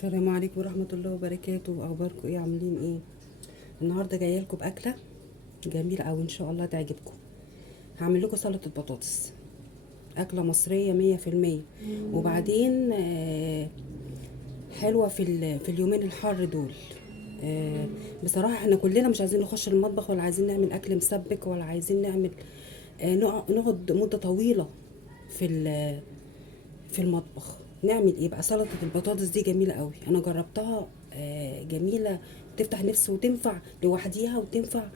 السلام عليكم ورحمة الله وبركاته. أخباركم إيه؟ عاملين إيه؟ النهاردة جاية لكم بأكلة جميلة أوي إن شاء الله تعجبكم. هعمل لكم سلطة بطاطس، أكلة مصرية 100%. وبعدين حلوة في اليومين الحر دول. آه، بصراحة احنا كلنا مش عايزين نخش المطبخ، ولا عايزين نعمل أكل مسبك، ولا عايزين نعمل نقعد مدة طويلة في في المطبخ. نعمل ايه بقى؟ سلطة البطاطس دي جميلة قوي، انا جربتها. جميلة، تفتح نفس، وتنفع لوحديها، وتنفع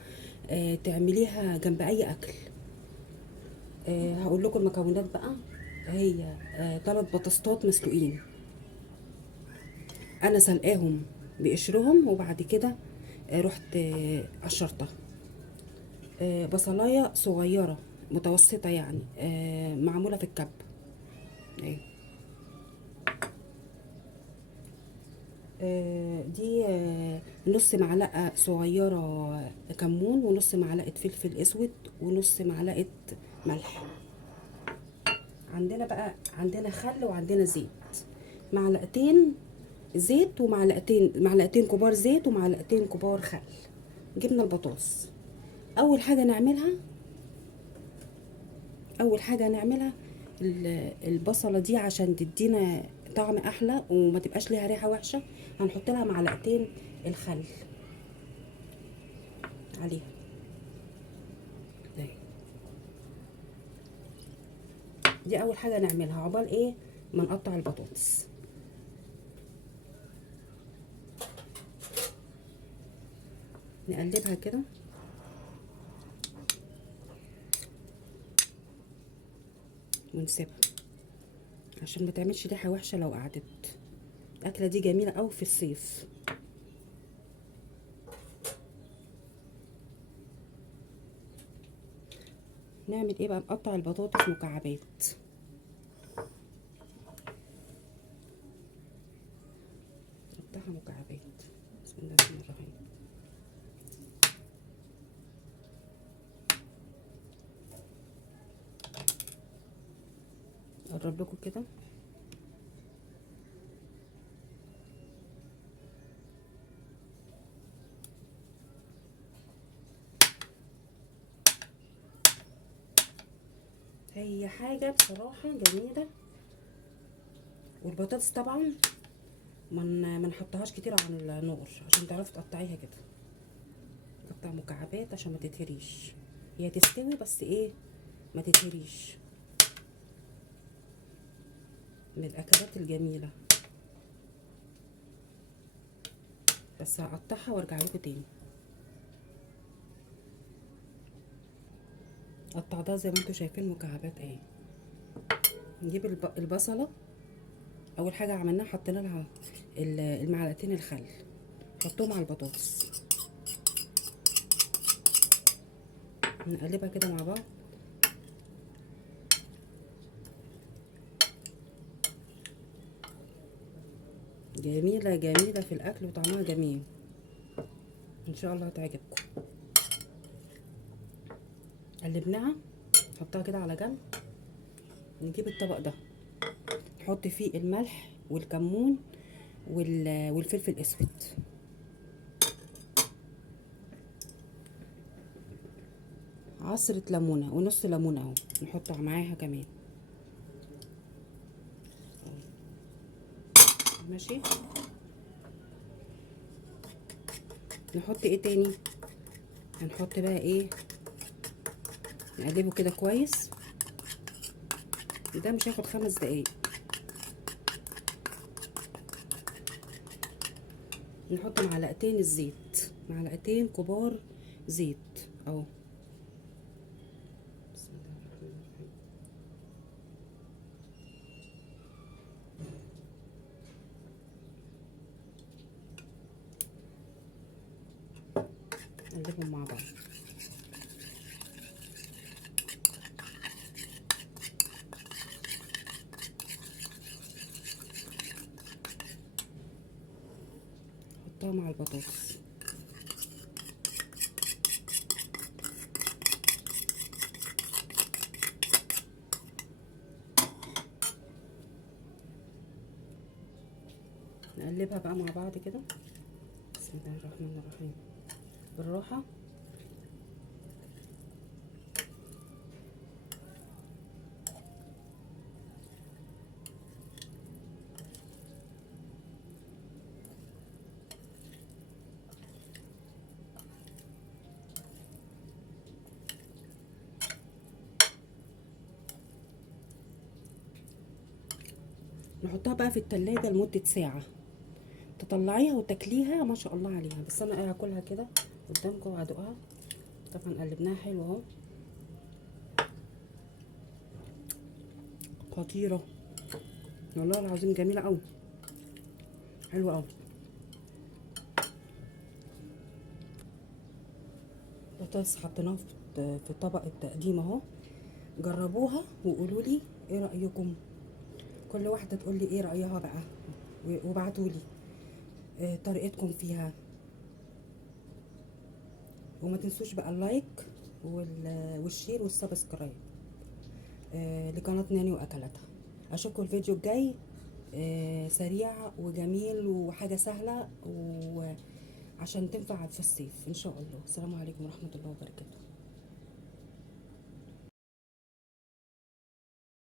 تعمليها جنب اي اكل. هقول لكم المكونات بقى. هي 3 بطاطسات مسلوقين، انا سلقاهم بقشرهم، وبعد كده رحت قشرتها. بصلايه صغيره متوسطه يعني، معموله في الكب. اهي. دي نص معلقة صغيرة كمون، ونص معلقة فلفل اسود، ونص معلقة ملح. عندنا بقى، عندنا خل وعندنا زيت. معلقتين زيت، معلقتين كبار زيت، ومعلقتين كبار خل. جبنا البطاطس. اول حاجة نعملها اول حاجة نعملها البصلة دي عشان تدينا طعم احلى وما تبقاش ليها ريحة وحشة. هنحط لها معلقتين الخل عليها. ده. دي اول حاجه نعملها عقبال ايه ما نقطع البطاطس. نقلبها كده ونسيبها عشان ما تعملش ريحه وحشه لو قعدت. الاكله دي جميله قوي في الصيف. نعمل ايه بقى؟ نقطع البطاطس مكعبات. نقطعها مكعبات. بسم الله الرحمن الرحيم. اقرب لكم كده. هي حاجه بصراحه جميله. والبطاطس طبعا ما نحطهاش كتير على النار عشان تعرفي تقطعيها كده. نقطع مكعبات عشان ما تتهريش. هي تستوي بس ايه، ما تتهريش. من الاكلات الجميله. بس هقطعها وارجع لكم تاني. قطعتها زي ما انتم شايفين مكعبات اهي. نجيب البصله. اول حاجه عملناها حطينا لها المعلقتين الخل. نحطهم على البطاطس، نقلبها كده مع بعض. جميله جميله في الاكل وطعمها جميل. ان شاء الله هتعجبكم. قلبناها، نحطها كده على جنب. نجيب الطبق ده، نحط فيه الملح والكمون والفلفل الاسود. عصرة ليمونة ونص ليمونة اهو نحطها معاها كمان. ماشي. نحط ايه تاني؟ هنحط بقى ايه، نقلبه كده كويس. ده مش هياخد 5 دقايق. نحط معلقتين الزيت، معلقتين كبار زيت اهو. بسم الله الرحمن الرحيم. نقلبهم مع بعض. نحطها مع البطاطس. نقلبها بقى مع بعض كده. بسم الله الرحمن الرحيم، بالراحه. نحطها بقى في التلاجة لمدة ساعة، تطلعيها وتاكليها ما شاء الله عليها. بس انا هاكلها كده قدامكم وهدوقها. طبعا قلبناها حلو اهو، خطيرة والله العظيم، جميلة قوي، حلوة قوي. بطاطس حطيناها في طبق التقديم اهو. جربوها وقولوا لي ايه رأيكم، كل واحدة تقول لي ايه رأيها بقى، وابعتوا لي طريقتكم فيها. وما تنسوش بقى اللايك والشير والسبسكرايب لقناة ناني واكلاتها. اشوفكم الفيديو الجاي سريع وجميل وحاجة سهلة وعشان تنفع في الصيف ان شاء الله. السلام عليكم ورحمة الله وبركاته.